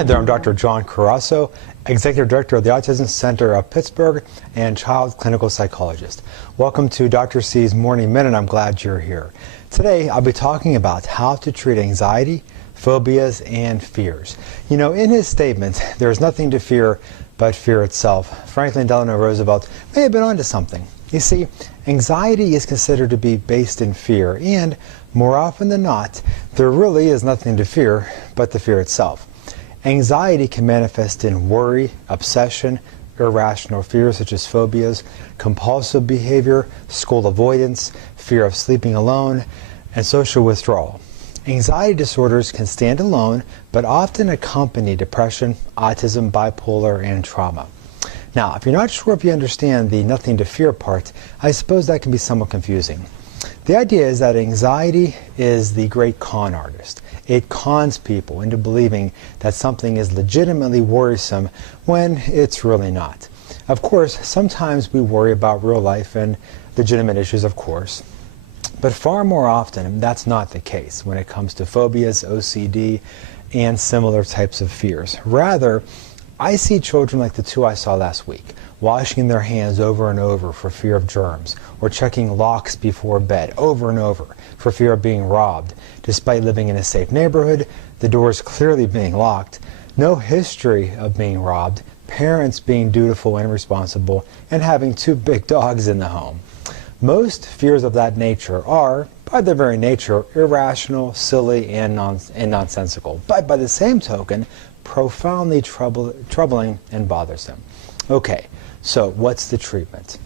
Hi there, I'm Dr. John Carasso, Executive Director of the Autism Center of Pittsburgh and Child Clinical Psychologist. Welcome to Dr. C's Morning Minute. I'm glad you're here. Today, I'll be talking about how to treat anxiety, phobias, and fears. You know, in his statement, there is nothing to fear but fear itself. Franklin Delano Roosevelt may have been onto something. You see, anxiety is considered to be based in fear, and more often than not, there really is nothing to fear but the fear itself. Anxiety can manifest in worry, obsession, irrational fears such as phobias, compulsive behavior, school avoidance, fear of sleeping alone, and social withdrawal. Anxiety disorders can stand alone, but often accompany depression, autism, bipolar, and trauma. Now, if you're not sure if you understand the nothing to fear part, I suppose that can be somewhat confusing. The idea is that anxiety is the great con artist. It cons people into believing that something is legitimately worrisome when it's really not. Of course, sometimes we worry about real life and legitimate issues, of course. But far more often, that's not the case when it comes to phobias, OCD, and similar types of fears. Rather, I see children like the two I saw last week, washing their hands over and over for fear of germs, or checking locks before bed over and over for fear of being robbed, despite living in a safe neighborhood, the doors clearly being locked, no history of being robbed, parents being dutiful and responsible, and having two big dogs in the home. Most fears of that nature are, by their very nature, irrational, silly, and nonsensical, but by the same token, profoundly troubling and bothersome. Okay, so what's the treatment?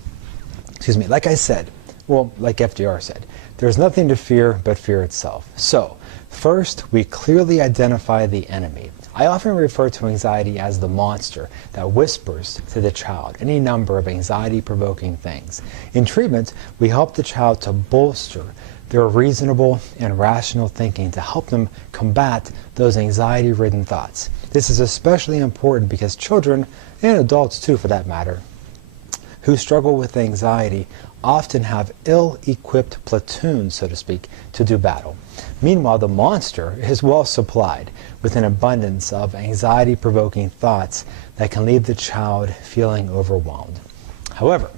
Excuse me, like I said, well, like FDR said, there's nothing to fear but fear itself. So, first, we clearly identify the enemy. I often refer to anxiety as the monster that whispers to the child any number of anxiety-provoking things. In treatment, we help the child to bolster their reasonable and rational thinking to help them combat those anxiety-ridden thoughts. This is especially important because children, and adults too for that matter, who struggle with anxiety often have ill-equipped platoons, so to speak, to do battle. Meanwhile, the monster is well supplied with an abundance of anxiety-provoking thoughts that can leave the child feeling overwhelmed. However,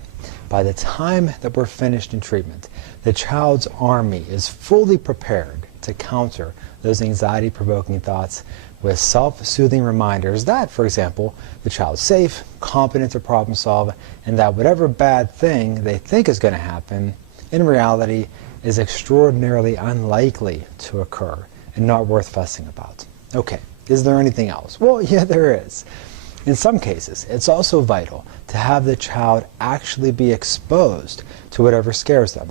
by the time that we're finished in treatment, the child's army is fully prepared to counter those anxiety-provoking thoughts with self-soothing reminders that, for example, the child's safe, competent to problem solve, and that whatever bad thing they think is going to happen, in reality, is extraordinarily unlikely to occur and not worth fussing about. Okay, is there anything else? Well, yeah, there is. In some cases, it's also vital to have the child actually be exposed to whatever scares them.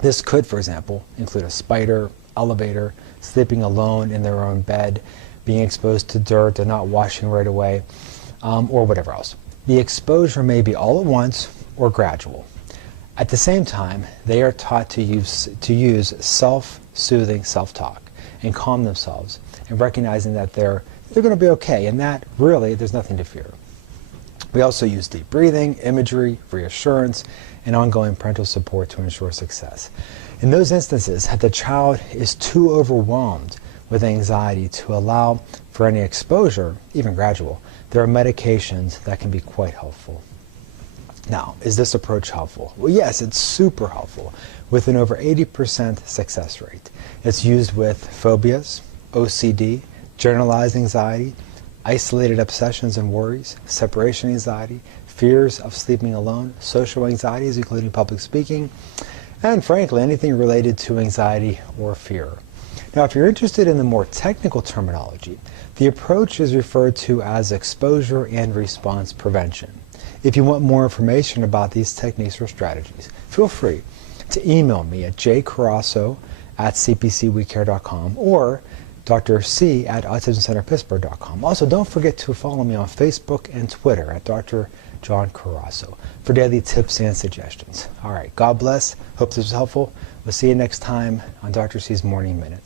This could, for example, include a spider, elevator, sleeping alone in their own bed, being exposed to dirt and not washing right away, or whatever else. The exposure may be all at once or gradual. At the same time, they are taught to use self-soothing self-talk and calm themselves, and recognizing that they're going to be okay, and that really there's nothing to fear. We also use deep breathing, imagery, reassurance, and ongoing parental support to ensure success. In those instances, if the child is too overwhelmed with anxiety to allow for any exposure, even gradual, there are medications that can be quite helpful. Now, is this approach helpful? Well, yes, it's super helpful, with an over 80% success rate. It's used with phobias, OCD, generalized anxiety, isolated obsessions and worries, separation anxiety, fears of sleeping alone, social anxieties including public speaking, and frankly, anything related to anxiety or fear. Now, if you're interested in the more technical terminology, the approach is referred to as exposure and response prevention. If you want more information about these techniques or strategies, feel free to email me at jcarasso@cpcwecare.com or Dr. C at autismcenterpittsburgh.com. Also, don't forget to follow me on Facebook and Twitter at Dr. John Carasso for daily tips and suggestions. All right, God bless. Hope this was helpful. We'll see you next time on Dr. C's Morning Minute.